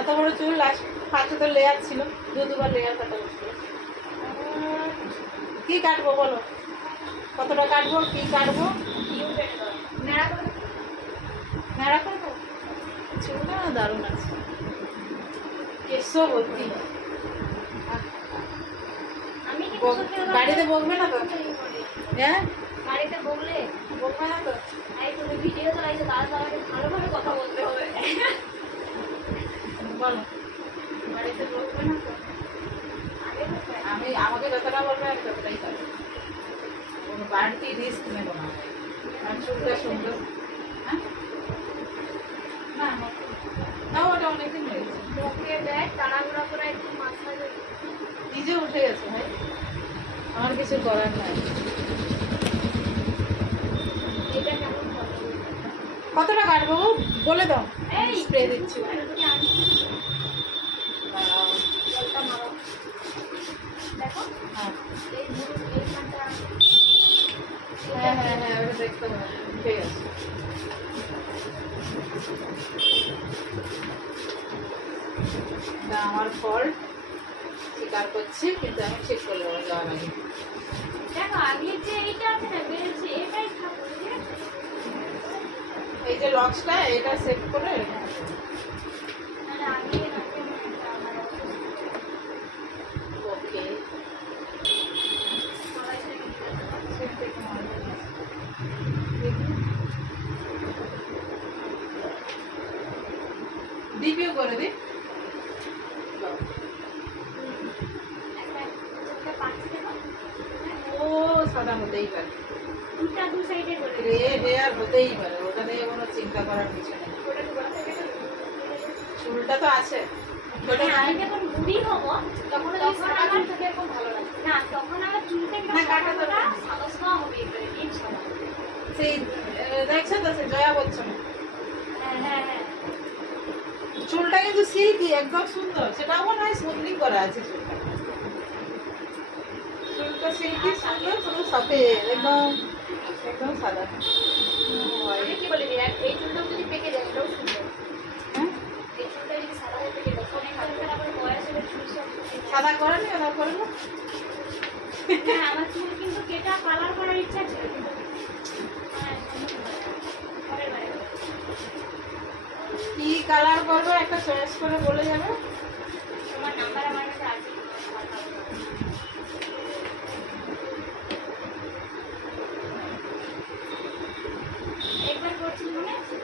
এত বড় চুল, লাস্ট ফার্স্টে তো লেয়ার ছিল, দুবার লেয়ার কাটা হচ্ছিল। কি কাটবো বলো, কতটা কাটবো, কি কাটবো? ন্যাড়া করবো, চুলটা দারুণ আছে, কেশও ভর্তি। বাড়িতে বকবে না তো? হ্যাঁ, বাড়িতে বললে বকবে না তো? এই তুমি ভিডিও চালাইছো, তার সাথে ভালোভাবে কথা বলতে হবে। বলো, বাড়িতে বকবে না তো? আমি আমাকে যতটা বলবে আমি ততটাই করবো, কোনো বাড়তি রিস্ক নেবো না। আর চুলটা সুন্দর, হ্যাঁ না তাও ওটা অনেকদিন হয়ে গেছে, মুখে দেখ তাড়াহুড়া করে একটু মাথা নিজে উঠে গেছে ভাই, আমার কিছু করার নাই। এটা কেমন হবে? কতটা কাটবো বলে দাও, এই স্প্রে দিচ্ছি। তুমি আনছি জলটা মারো, দেখো হ্যাঁ এই ধরুন এইখানটা হ্যাঁ হ্যাঁ হ্যাঁ, ওটা দেখতে হবে, ঠিক আছে। এটা আমার ফল্ট, স্বীকার করছি, কিন্তু আমি ঠিক করে দেবো যাওয়ার আগে। দেখো আগে যে এইটা আছে না বেড়েছে, এটাই থাকবে, ঠিক আছে? এই যে লক্সটা, এটা সেট করে তাহলে আগে রাখতে হবে একটা আমার অসুস্থ ওকে। সবাই থেকে ডিপিও করে দিই। একটা চোখটা পাচ্ছি দেখো, ও সাদা হতেই পারে, দুটা দু সাইডে করে গ্রে হেয়ার হতেই পারে, ওটা নিয়ে কোনো চিন্তা করার কিছু নেই। ওটা তো বড় থেকে চুলটা তো আছে, ছোট মানে আমি নাই। যখন বুড়ি হব তখন ওই সাদা চুল থেকে খুব ভালো লাগবে না, তখন আমার চুলটা একটু হ্যাঁ, কাটা তো সাদা সাদা সাদা হবে, একবারে ডিপ সাদা। সেই দেখছো তো, সে জয়া বচ্চন হ্যাঁ হ্যাঁ হ্যাঁ, চুলটা কিন্তু সিল্কি একদম সুন্দর, সেটাও মনে হয় স্মুথনিং করা আছে চুলটা। চুলটা সিল্কি সুন্দর, পুরো সফেদ, একদম একদম সাদা। আমি কি বলি এই চুলটাও যদি পেকে যায় এটাও সুন্দর, হ্যাঁ, এই চুলটা যদি সাদা হয়ে পেকে যায় অনেক আবার বয়স হলে চুল সব সাদা করে নি, সাদা করে না। হ্যাঁ, আমার চুল কিন্তু কেটা কালার করার ইচ্ছা ছিল, কিন্তু পরের বারে কি কালার করবে একটা চয়েস করে বলে যাবে। তোমার নাম্বার আমার কাছে আছে, একবার করছি মনে আছে?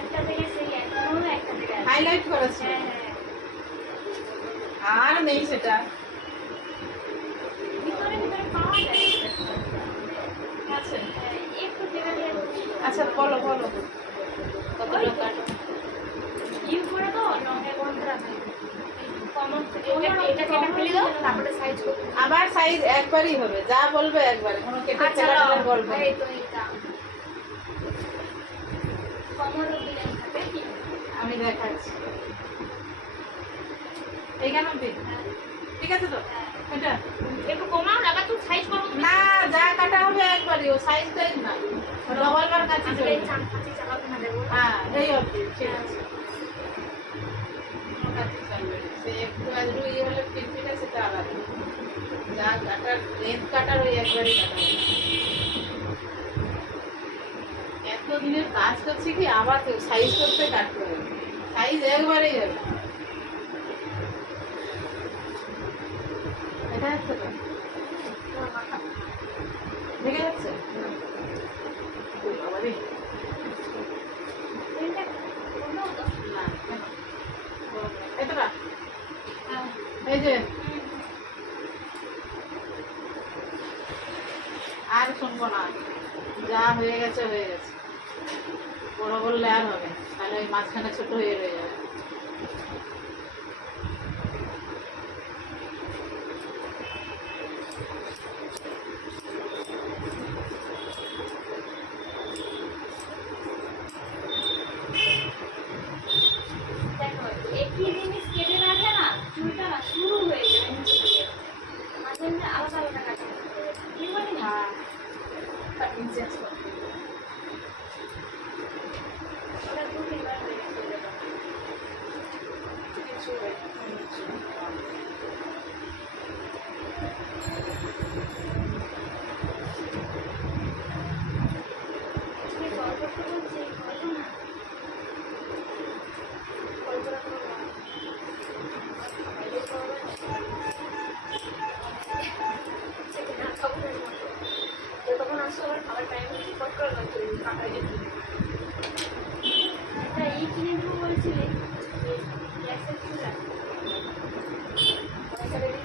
একটা থেকে সেই এখনো একটা থেকে আছে। হাইলাইট করেছে, হ্যাঁ হ্যাঁ, আর নেই সেটা। ভিতরে ভিতরে পাওয়া যায়, আছে, হ্যাঁ, একটু দেখা যায়। আচ্ছা বলো বলো কতটা কাটবো? ইউ করে দাও লংয়ে কোনটা রাখবে কমন এটা কেটে ফেলে দাও, তারপরে সাইজ করতে আবার সাইজ একবারই হবে, যা বলবে একবারে, কোনো কেটে ফেলার গল্প নেই। এই তো এইটা কমন ডিজাইন থাকে কি আমি দেখাচ্ছি, এইখানে অবধি? ঠিক আছে তো এটা? একটু কমাও না, আবার তুই সাইজ করব না, যা কাটা হবে একবারই, ও সাইজ দেয় না, ডবল বার কাছে আমি চলে এই চান কাছে চালাতে না দেবো। হ্যাঁ এই অবধি, ঠিক আছে। কোনো কাছে চলবে না। সে একটু আধটু ইয়ে হলে ফিটফিটে, সেটা আলাদা, যা কাটার লেন্থ কাটার ওই একবারই কাটা হবে। এতদিনের কাজ করছি কি, আবার সাইজ করতে কাটতে হবে, সাইজ একবারেই হবে। এটা হচ্ছে তো ঢেকে যাচ্ছে, ওই বাবা রে। এটা কোনটা হতো না, এতটা হ্যাঁ এই যে, আর শুনবো না, যা হয়ে গেছে হয়ে গেছে, বড় বললে আর হবে, তাহলে ওই মাঝখানে ছোট হয়ে রয়ে যাবে। দেখো একই জিনিস কেটে রাখলে না চুলটা না শুরু হয়ে যায় নিচে থেকে, মাঝে মাঝে আলাদা আলাদা কাটে, কি বলি না হ্যাঁ, কাটিং চেঞ্জ করতে হবে। ওটা দু তিনবার হয়ে গেছে। আজকে গল্প তো বলছি, গল্প না। গল্পটা করবো না। সেটা না খাবারের মতো। যতক্ষণ আসছো আমার খাবার টাইম হচ্ছে ফট করে লাগছে কাঁকড়া যেতে। একটা কিনে দেবো বলছিলে গ্যাসের চুলা। পয়সা রেডি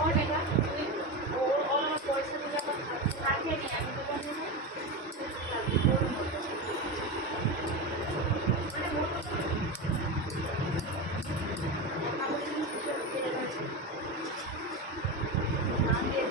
ও টাকা ও আমার পয়সা দিলে আবার থাকে নি আমি দোকানে যাই মানে মোটো আমাদের কিছু কেটে যাচ্ছে না দিয়ে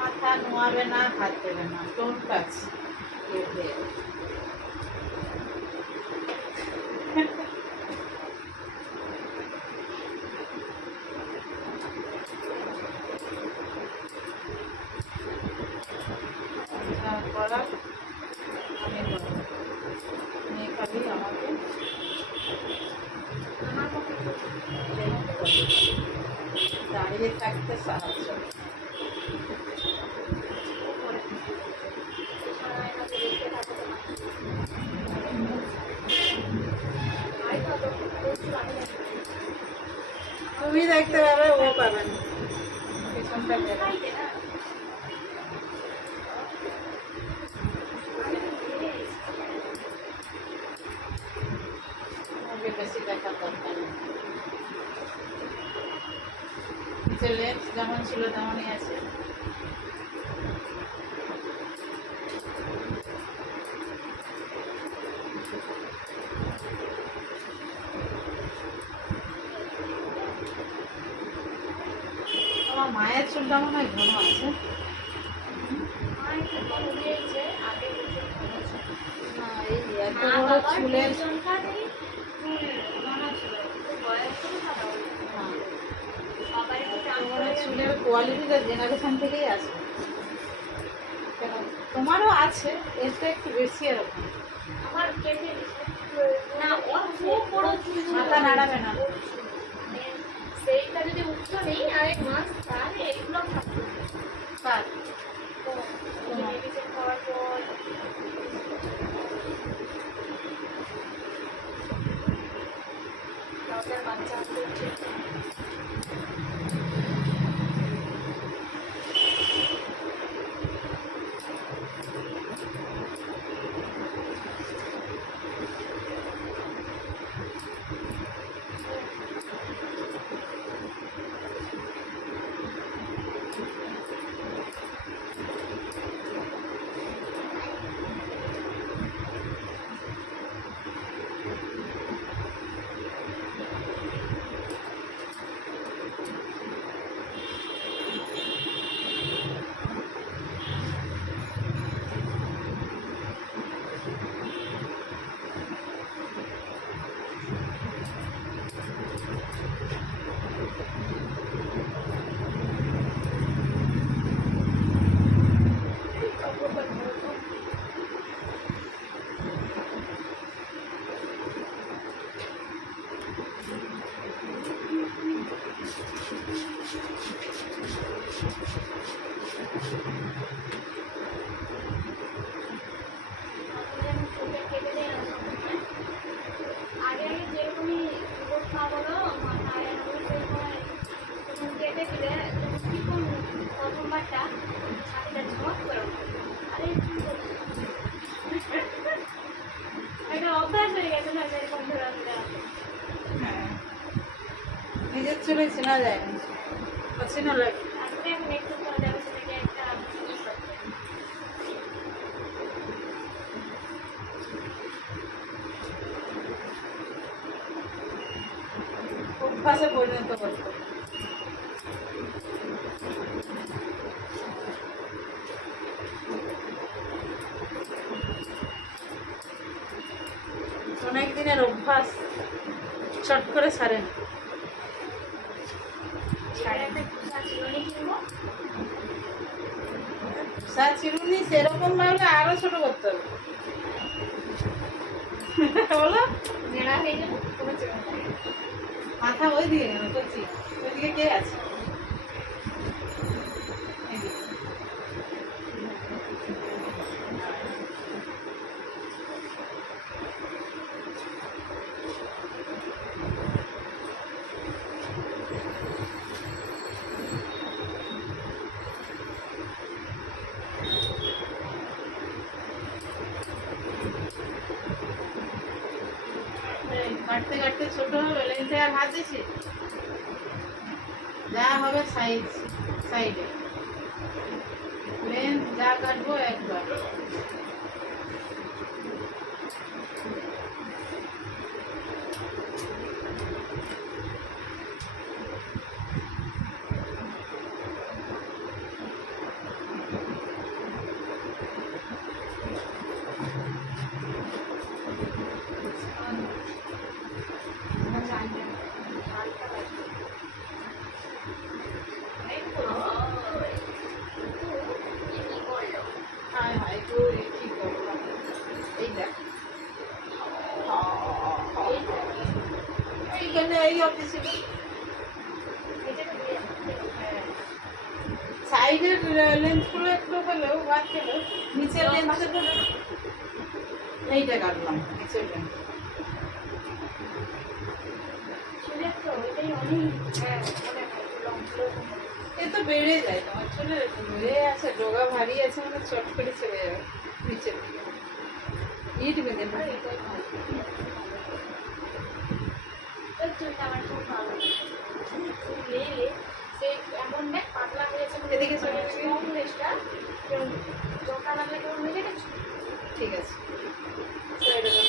মাথা নোয়াবে না, হাত দেবে না, ডোন্ট টাচ। করার আমি করবো, তুমি খালি আমাকে আমার পক্ষে হেল্প করবে, দাঁড়িয়ে থাকতে সাহায্য। তুমি দেখতে পাবে, ও পাবে না। পেছনটা দেখো। ওকে বেশি দেখার দরকার নেই। নিচের লেন্স যেমন ছিল তেমনই আছে। আমার মায়ের চুলটা মনে হয় ঘন আছে। না, এই এত বড় চুলের চুলের কোয়ালিটিটা জেনারেশন থেকেই আসে। কেন তোমারও আছে, এরটা একটু বেশি এরকম। আমার কেটে না ওর খুব বড় চুল মাথা নাড়াবে না। সেইটা যদি উঠতো নেই আরেক মাস তাহলে এগুলো থাকতো কার তো মেডিসিন খাওয়ার পর ডক্টর বাচ্চা হচ্ছে প্রথমবারটা ছাতিটা ঝমক করে উঠে। আরে কি করছিস? একটা অভ্যাস হয়ে গেছে না এরকম ঘোরাফেরা। হ্যাঁ, নিজের চুলে চেনা যায় না, অচেনা লাগে। আসলে এখন একটু করা যাবে সেটাকে একটা ই করতে। অভ্যাসে পরিণত করতে। দিনের অভ্যাস চট করে সারে না। এবারে একটা কুসা চিরুনি কিনবো। চিরুনি সেরকম ভাবে আরো ছোট করতে হবে বলো, নেড়া হয়ে যাবে, কোনো চিরুনি নেই। মাথা ওই দিকে কেন করছি, ওইদিকে কে আছে? এইদিকে। কাটতে কাটতে ছোট হবে, লেন্থে আর হাত দিছি, যা হবে সাইডে লেন্থ যা কাটবো একবার। আচ্ছা, আনতে হবে। হালকা লাগবে। এই তো, কি করলো? হায় হায় তো কি করবো, এই দেখ এইখানে এই অফিসে সাইডের লেন্থ গুলো একটু হলেও বাদ গেলেও নিচের লেন্থ এইটা কাটলাম, নিচের লেন্থ। চুলের তো ওইটাই অনেক, হ্যাঁ, অনেক লম্বা। এ তো বেড়ে যায়, তোমার চুলের বেড়ে আছে, ডোগা ভারী আছে, মানে চট করে চলে যাবে নিচের দিকে, ইট বেঁধে না। এটাই ভালো। ওই চুলটা আমার খুব ভালো লাগে। চুল লেলে সে এমন দেখ পাতলা হয়েছে, এদিকে চলে গেছে। কম লেজটা কেউ জোকা লাগলে কেউ মিলে গেছে। ঠিক আছে, সাইডে দাও।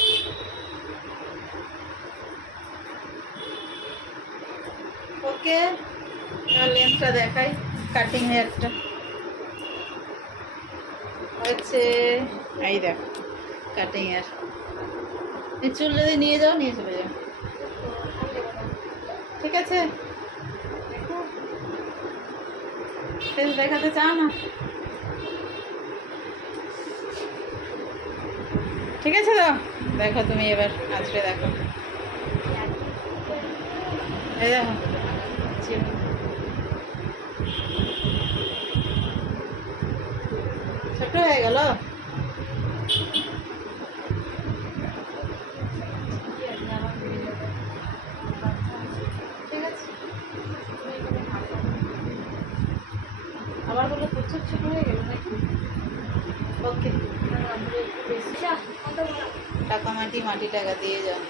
ওকে, এবার লেন্থটা দেখাই, কাটিং হেয়ারটা হচ্ছে এই দেখো কাটিং হেয়ার। এই চুল যদি নিয়ে যাও, নিয়ে চলে যাও, ঠিক আছে? ফেস দেখাতে চাও না? ঠিক আছে তো, দেখো তুমি এবার আজকে দেখো, এই দেখো ছোট হয়ে গেল। ঠিক আছে, আবার বলো প্রচুর ছোট হয়ে গেল নাকি? ওকে, টাকা মাটি টাকা দিয়ে যাও।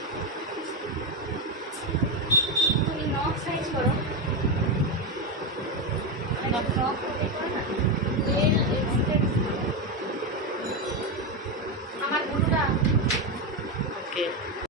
তুমি নখ সাইজ করো, নখ